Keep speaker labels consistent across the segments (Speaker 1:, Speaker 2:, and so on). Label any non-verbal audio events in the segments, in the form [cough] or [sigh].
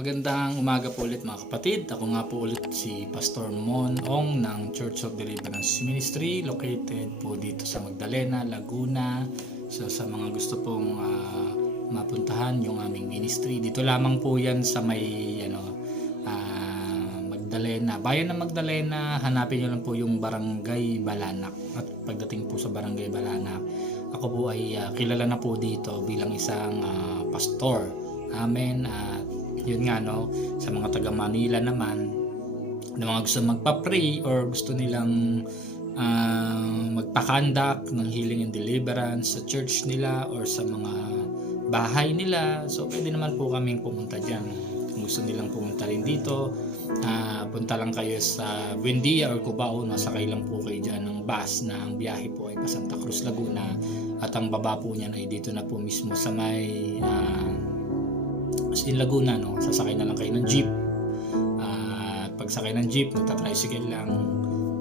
Speaker 1: magandang umaga po ulit mga kapatid. Ako nga po ulit si Pastor Mon Ong ng Church of Deliverance Ministry located po dito sa Magdalena, Laguna. So sa mga gusto pong ah, mapuntahan yung aming ministry, dito lamang po yan sa may ano, ah, Magdalena. Bayan ng Magdalena, hanapin nyo lang po yung Barangay Balanak. At pagdating po sa Barangay Balanak, ako po ay ah, kilala na po dito bilang isang ah, pastor. Amen. At yun nga no, sa mga taga Manila naman, na mga gusto magpa-pray or gusto nilang ah, magpa-conduct ng healing and deliverance sa church nila or sa mga bahay nila. So pwede naman po kaming pumunta dyan. Kung gusto nilang pumunta rin dito, ah, punta lang kayo sa Buendia or Cubao, nasakay lang po kayo dyan ng bus na ang biyahe po ay pa Santa Cruz, Laguna at ang baba po niyan ay dito na po mismo sa may ah, as in Laguna, no? sasakay na lang kayo ng jeep. At pagsakay ng jeep, magta-tricycle lang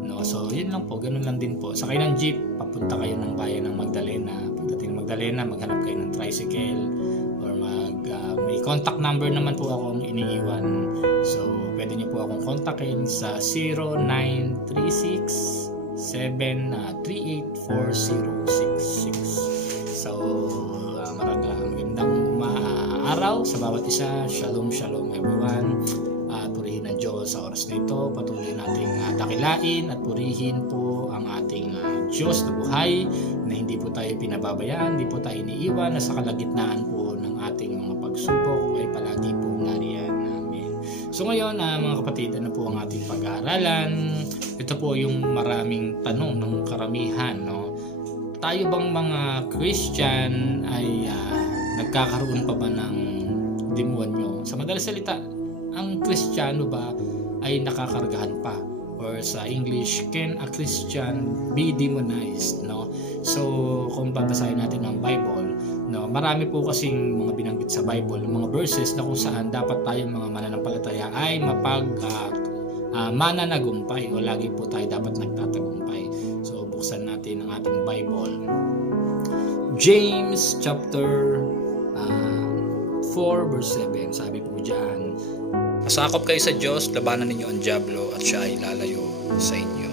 Speaker 1: no? so yun lang po, ganun lang din po. Sakay ng jeep, papunta kayo ng bayan ng Magdalena. Pagdating ng Magdalena, maghanap kayo ng tricycle or mag, ah, may contact number naman po akong iniiwan. So pwede niyo po akong kontakin sa 0936 7384066 so araw sa bawat isa. Shalom shalom everyone. At purihin ng Diyos sa oras na ito. Patuloy nating uh, dakilain at purihin po ang ating uh, Diyos na buhay na hindi po tayo pinababayaan hindi po tayo iniiwan na sa kalagitnaan po ng ating mga pagsubok ay palagi po nariyan. Namin so ngayon uh, mga kapatid ano po ang ating pag-aaralan? Ito po yung maraming tanong ng karamihan no? Tayo bang mga Christian ay ah, nagkakaroon pa ba ng demonyo? Sa madalas salita, ang Kristiyano ba ay nakakargahan pa? Or sa English, can a Christian be demonized? No? So, kung babasahin natin ang Bible, no, marami po kasing mga binanggit sa Bible, mga verses na kung saan dapat tayong mga mananampalataya ay mapag ah, ah, mananagumpay o lagi po tayo dapat nagtatagumpay. So, buksan natin ang ating Bible. James chapter ah, 4 verse 7 sabi po diyan Pasakop kayo sa Diyos, labanan ninyo ang Diablo at siya ay lalayo sa inyo.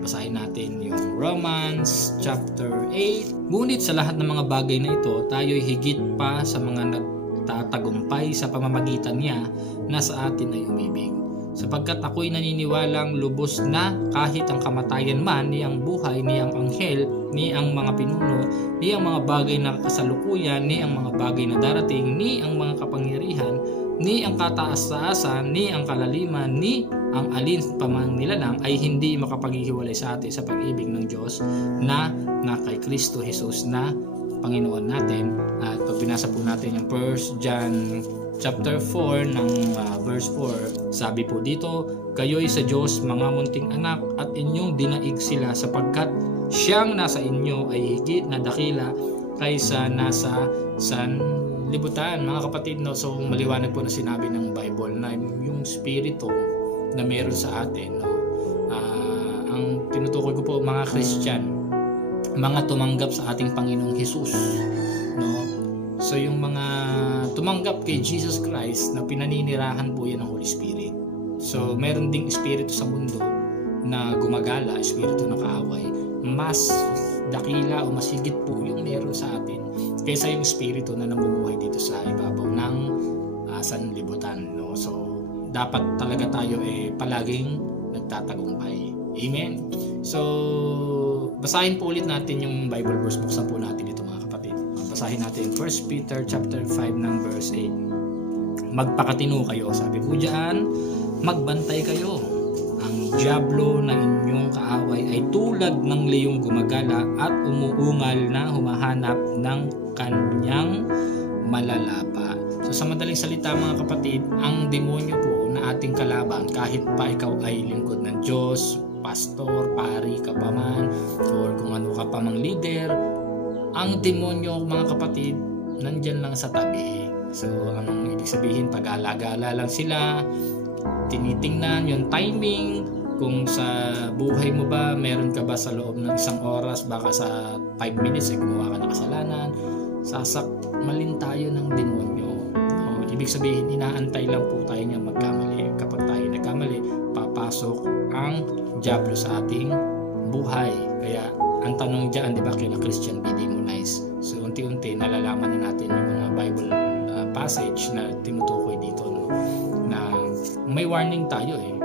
Speaker 1: Basahin natin yung Romans chapter 8. Ngunit sa lahat ng mga bagay na ito, tayo ay higit pa sa mga nagtatagumpay sa pamamagitan niya na sa atin ay umibig. Sapagkat ako'y naniniwalang lubos na kahit ang kamatayan man, ni ang buhay, ni ang anghel, ni ang mga pinuno, ni ang mga bagay na kasalukuyan, ni ang mga bagay na darating, ni ang mga kapangyarihan, ni ang kataas-taasan, ni ang kalaliman, ni ang alin pa man nilalang ay hindi makapaghihiwalay sa atin sa pag-ibig ng Diyos na na kay Kristo Jesus na Panginoon natin. At pag binasa po natin yung 1 John chapter 4 ng ah, verse 4, sabi po dito, Kayo'y sa Diyos mga munting anak at inyong dinaig sila sapagkat siyang nasa inyo ay higit na dakila kaysa nasa sanlibutan. Mga kapatid, no, so maliwanag po na sinabi ng Bible na yung spirito na meron sa atin, no, ah, ang tinutukoy ko po mga Christian, mga tumanggap sa ating Panginoong Hesus, no, So yung mga tumanggap kay Jesus Christ na pinaninirahan po yan ng Holy Spirit. So meron ding espiritu sa mundo na gumagala, espiritu ng kaaway, mas dakila o mas higit po yung meron sa atin kaysa yung espiritu na namumuhay dito sa ibabaw ng uh, sanlibutan. No? So dapat talaga tayo eh palaging nagtatagumpay. Amen? So basahin po ulit natin yung Bible verse. Buksan po natin ito mga. Basahin natin 1 Peter chapter 5 ng verse 8. Magpakatino kayo. Sabi po diyan, magbantay kayo. Ang diablo na inyong kaaway ay tulad ng leyong gumagala at umuungal na humahanap ng kanyang malalapa. So sa madaling salita mga kapatid, ang demonyo po na ating kalaban kahit pa ikaw ay lingkod ng Diyos, pastor, pari ka pa man, or kung ano ka pa mang leader, ang demonyo mga kapatid, nandyan lang sa tabi. So, anong ibig sabihin? Pag-alagala lang sila, tinitingnan yung timing, kung sa buhay mo ba, meron ka ba sa loob ng isang oras, baka sa 5 minutes ay gumawa ka ng kasalanan, sasak malin tayo ng demonyo. No? ibig sabihin, inaantay lang po tayo niya magkamali. Kapag tayo nagkamali, papasok ang Diablo sa ating buhay. Kaya ang tanong dyan, di ba, kina Christian be demonized. So unti-unti nalalaman na natin yung mga Bible uh, passage na tinutukoy dito no na may warning tayo eh.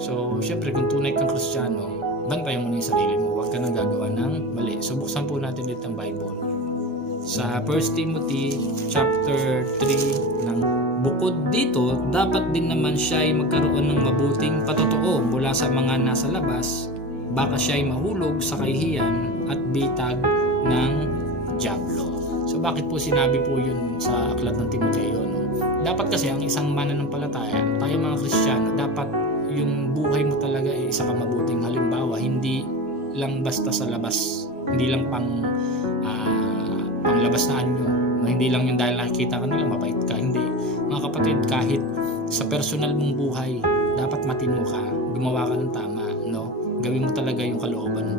Speaker 1: So syempre kung tunay kang Kristiyano, bantayan mo na yung sarili mo. Huwag ka nang gagawa ng mali. So buksan po natin dito ang Bible. Sa 1 Timothy chapter 3 ng Bukod dito, dapat din naman siya ay magkaroon ng mabuting patotoo mula sa mga nasa labas, baka siya ay mahulog sa kahihiyan at bitag ng Diablo. So bakit po sinabi po yun sa aklat ng Timoteo? No? Dapat kasi ang isang mananampalataya, tayo mga Kristiyano, dapat yung buhay mo talaga ay isa ka mabuting halimbawa, hindi lang basta sa labas, hindi lang pang ah, panglabas na anyo, hindi lang yung dahil nakikita ka nila mabait ka, hindi. Mga kapatid, kahit sa personal mong buhay, dapat matino ka, gumawa ka ng tama, no? Gawin mo talaga yung kalooban ng.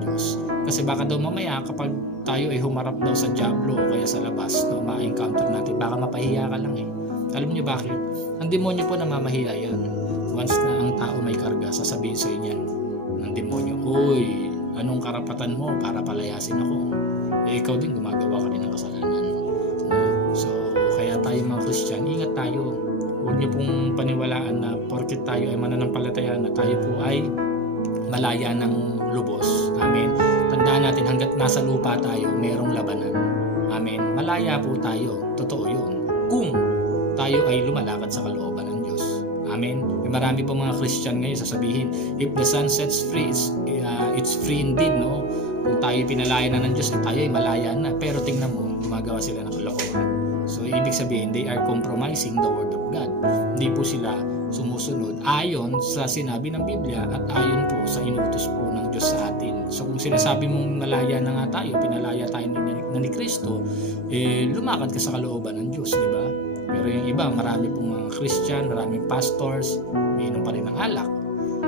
Speaker 1: Kasi baka daw mamaya kapag tayo ay humarap daw sa Diablo o kaya sa labas, no, ma-encounter natin, baka mapahiya ka lang eh. Alam niyo bakit? Ang demonyo po namamahiya yan. Once na ang tao may karga, sasabihin sa inyo ng demonyo, Uy, anong karapatan mo para palayasin ako? Eh, ikaw din gumagawa ka din ng kasalanan. No? So, kaya tayo mga Christian, ingat tayo. Huwag niyo pong paniwalaan na porket tayo ay mananampalataya na tayo po ay malaya ng lubos. Amen. Tandaan natin hanggat nasa lupa tayo, merong labanan. Amen. Malaya po tayo. Totoo yun. Kung tayo ay lumalakad sa kalooban ng Diyos. Amen. May marami po mga Christian ngayon sasabihin, if the sun sets free, it's, uh, it's free indeed, no? Kung tayo pinalaya na ng Diyos, eh, tayo ay malaya na. Pero tingnan mo, gumagawa sila ng kalokohan. So, ibig sabihin, they are compromising the Word of God. Hindi po sila sumusunod ayon sa sinabi ng Biblia at ayon po sa inutos po ng Diyos sa atin. So kung sinasabi mong malaya na nga tayo, pinalaya tayo ni, na ni Kristo, eh, lumakad ka sa kalooban ng Diyos, di ba? Pero yung iba, marami pong mga Christian, maraming pastors, umiinom pa rin ng alak,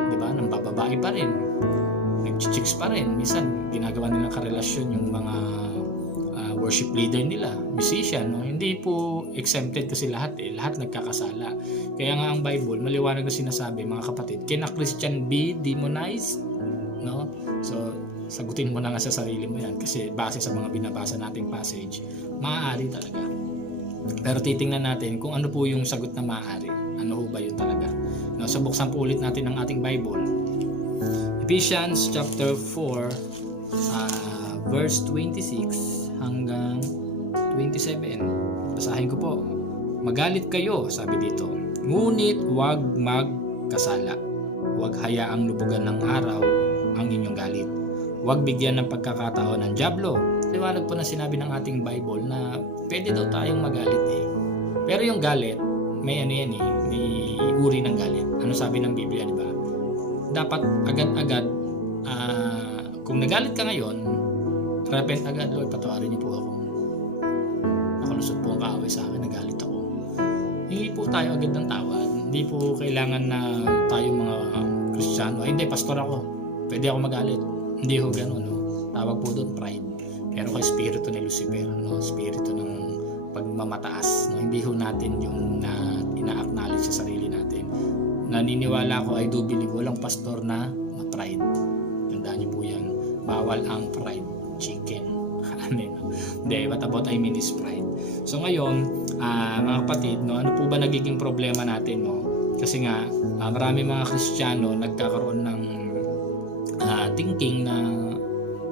Speaker 1: di ba? Nang bababae pa rin, nag-chicks pa rin. Minsan, ginagawa nilang karelasyon yung mga worship leader nila, musician, no? hindi po exempted kasi lahat eh, lahat nagkakasala. Kaya nga ang Bible, maliwanag na sinasabi mga kapatid, can a Christian be demonized? No? So, sagutin mo na nga sa sarili mo yan kasi base sa mga binabasa nating passage, maaari talaga. Pero titingnan natin kung ano po yung sagot na maaari. Ano ho ba yun talaga? No, so buksan po ulit natin ang ating Bible. Ephesians chapter 4 ah, verse 26 hanggang 27. Basahin ko po. Magalit kayo, sabi dito. Ngunit huwag magkasala. Huwag hayaang lubugan ng araw ang inyong galit. Huwag bigyan ng pagkakataon ng Diablo. Liwanag po na sinabi ng ating Bible na pwede daw tayong magalit eh. Pero yung galit, may ano yan eh, may uri ng galit. Ano sabi ng Biblia, di ba? Dapat agad-agad, ah, kung nagalit ka ngayon, repent agad, Lord, patawarin niyo po ako. Nakalusot po ang kaaway sa akin, nagalit ako. Hindi po tayo agad ng tawad. Hindi po kailangan na tayo mga Kristiyano. Ay, hindi, pastor ako. Pwede ako magalit. Hindi ho ganun, no? Tawag po doon, pride. Pero kay spirito ni Lucifer, no? Spirito ng pagmamataas. No? Hindi ho natin yung na ina-acknowledge sa sarili natin. Naniniwala ko, I do believe, walang pastor na ma-pride. Tandaan niyo po yan. Bawal ang pride chicken. [laughs] Amen. Hindi, what about I mean is pride. So ngayon, ah, mga kapatid, no, ano po ba nagiging problema natin, no? Kasi nga, ah, marami mga Kristiyano nagkakaroon ng ah, thinking na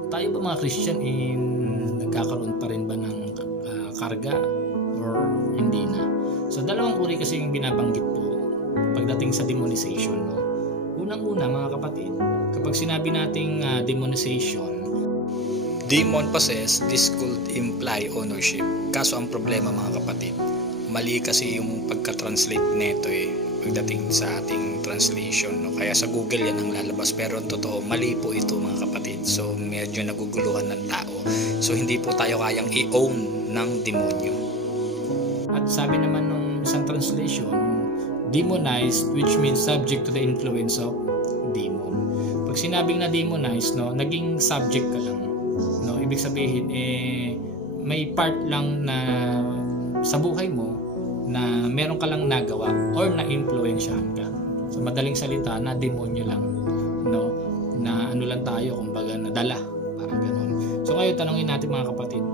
Speaker 1: tayo ba mga Christian in nagkakaroon pa rin ba ng ah, karga or hindi na. So dalawang uri kasi yung binabanggit po pagdating sa demonization. No? Unang-una mga kapatid, kapag sinabi nating ah, demonization,
Speaker 2: Demon possessed, this could imply ownership. Kaso ang problema mga kapatid, mali kasi yung pagka-translate nito eh pagdating sa ating translation. No? Kaya sa Google yan ang lalabas pero ang totoo, mali po ito mga kapatid. So medyo naguguluhan ng tao. So hindi po tayo kayang i-own ng demonyo.
Speaker 1: At sabi naman nung isang translation, demonized which means subject to the influence of demon. Pag sinabing na demonized, no, naging subject ka lang. Ibig sabihin eh may part lang na sa buhay mo na meron ka lang nagawa or na-influensyahan ka. Sa madaling salita, na demonyo lang, no? Na ano lang tayo, kumbaga nadala, parang ganun. So ngayon tanongin natin mga kapatid,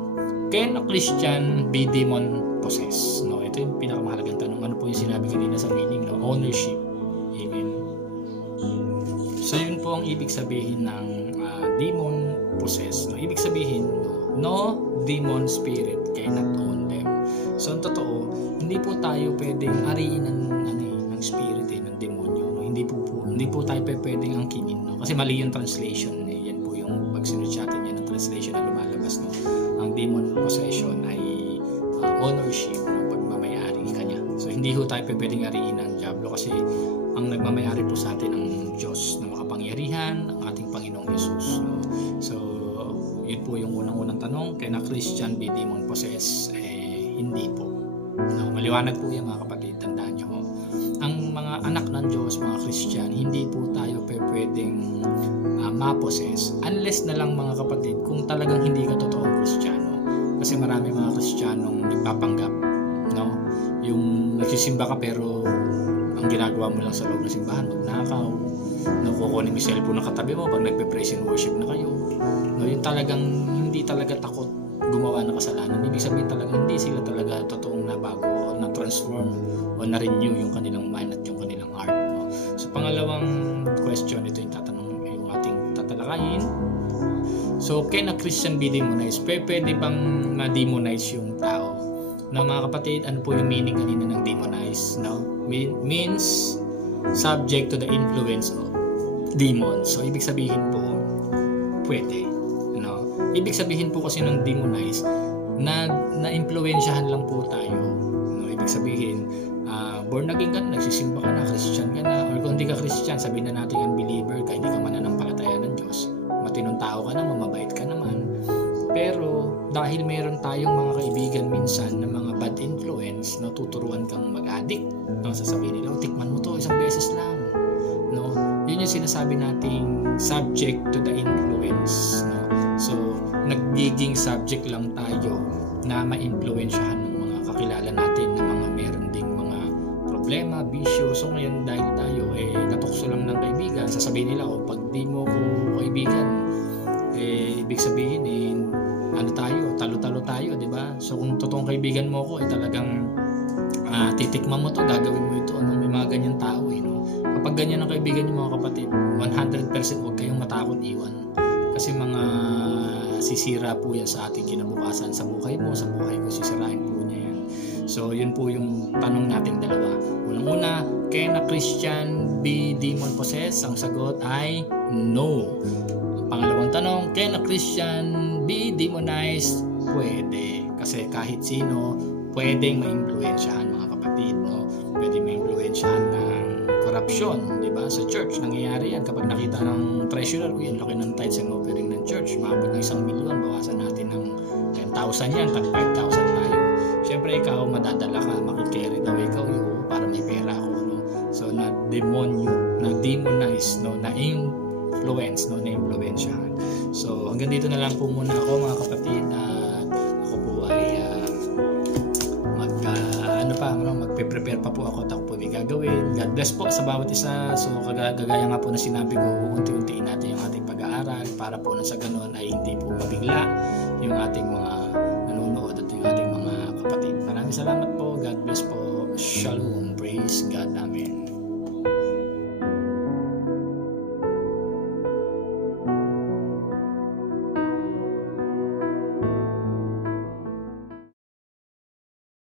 Speaker 1: can a Christian be demon possessed? No, ito yung pinakamahalagang tanong. Ano po yung sinabi kanina sa meaning, no? Ownership. Amen. So yun po ang ibig sabihin ng ah, demon possessed. No? Ibig sabihin, no, no demon spirit cannot own them. So ang totoo, hindi po tayo pwedeng ariin ng, ano, ng spirit eh, ng demonyo. No? Hindi po, po hindi po tayo pwedeng angkinin. No? Kasi mali yung translation. Eh. Yan po yung pag sinerch natin yan, ang translation na lumalabas. No? Ang demon possession ay ah, ownership, no? pagmamayari kanya. So hindi ho tayo pwedeng ariin ng Diablo kasi ang nagmamayari po sa atin ng Diyos na makapangyarihan, ang ating Panginoong Yesus. No? So, yun po yung unang-unang tanong, kaya na Christian be demon possessed? Eh, hindi po. No, maliwanag po yan mga kapatid, tandaan nyo. Ang mga anak ng Diyos, mga Christian, hindi po tayo pwedeng ah, ma-possess unless na lang mga kapatid kung talagang hindi ka totoong Kristiyano. Kasi marami mga Kristiyanong nagpapanggap. No? Yung nagsisimba ka pero ang ginagawa mo lang sa loob ng simbahan, magnakaw, nakukunin mo yung cellphone ng katabi mo pag nagpe-praise and worship na kayo. No, yung talagang hindi talaga takot gumawa ng kasalanan. Ibig sabihin talaga hindi sila talaga totoong nabago o na-transform o na-renew yung kanilang mind at yung kanilang heart. No? So pangalawang question, ito yung tatanong yung ating tatalakayin. So, can a Christian be demonized? Pwede, bang ma-demonize yung tao? Na mga kapatid, ano po yung meaning kanina ng demonize? No? Mean- means subject to the influence of demons. So, ibig sabihin po, pwede. No? Ibig sabihin po kasi ng demonize, na na-impluensyahan lang po tayo. No? Ibig sabihin, ah, born again ka na, nagsisimba ka na, Christian ka na, or kung hindi ka Christian, sabihin na natin unbeliever ka, hindi ka mananampalataya ng Diyos. Matinong tao ka naman, mabait ka naman. Pero dahil meron tayong mga kaibigan minsan na mga bad influence, no, tuturuan kang mag-addict. No, sasabihin nila, "Oh, tikman mo to isang beses lang. Yung sinasabi nating subject to the influence. No? So, nagiging subject lang tayo na ma-influensyahan ng mga kakilala natin na mga meron ding mga problema, bisyo. So ngayon dahil tayo eh natukso lang ng kaibigan, sasabihin nila, oh, pag di mo ko kaibigan, eh ibig sabihin eh ano tayo, talo-talo tayo, di ba? So kung totoong kaibigan mo ko, eh talagang ah, titikman mo to, gagawin mo ito, ano, may mga ganyan tao eh, no? Kapag ganyan ang kaibigan niyo mga kapatid, 100% huwag kayong matakot iwan. Kasi mga sisira po yan sa ating kinabukasan, sa buhay mo, sa buhay ko, sisirain po niya yan. So, yun po yung tanong nating dalawa. Unang-una, can a Christian be demon possessed? Ang sagot ay no. Pangalawang tanong, can a Christian be demonized? Pwede. Kasi kahit sino, pwedeng ma-impluensyahan mga kapatid. No? Pwede ma-impluensyahan ng corruption, Sa church, nangyayari yan. Kapag nakita ng treasurer, uy, ang laki ng tithes and offering ng church, maabot ng isang milyon, bawasan natin ng 10,000 yan, tag 5,000 tayo. Siyempre, ikaw, madadala ka, makikerry daw ikaw yun para may pera ako, no? So, na demonyo, na demonize, no? Na influence, no? Na impluensyahan. So, hanggang dito na lang po muna ako, mga kapatid, at gagawin. God bless po sa bawat isa. So kaga- kagaya nga po na sinabi ko unti-untiin natin yung ating pag-aaral para po na sa ganun ay hindi po mabigla yung ating mga nanonood at yung ating mga kapatid. Maraming salamat po. God bless po. Shalom. Praise God. Amen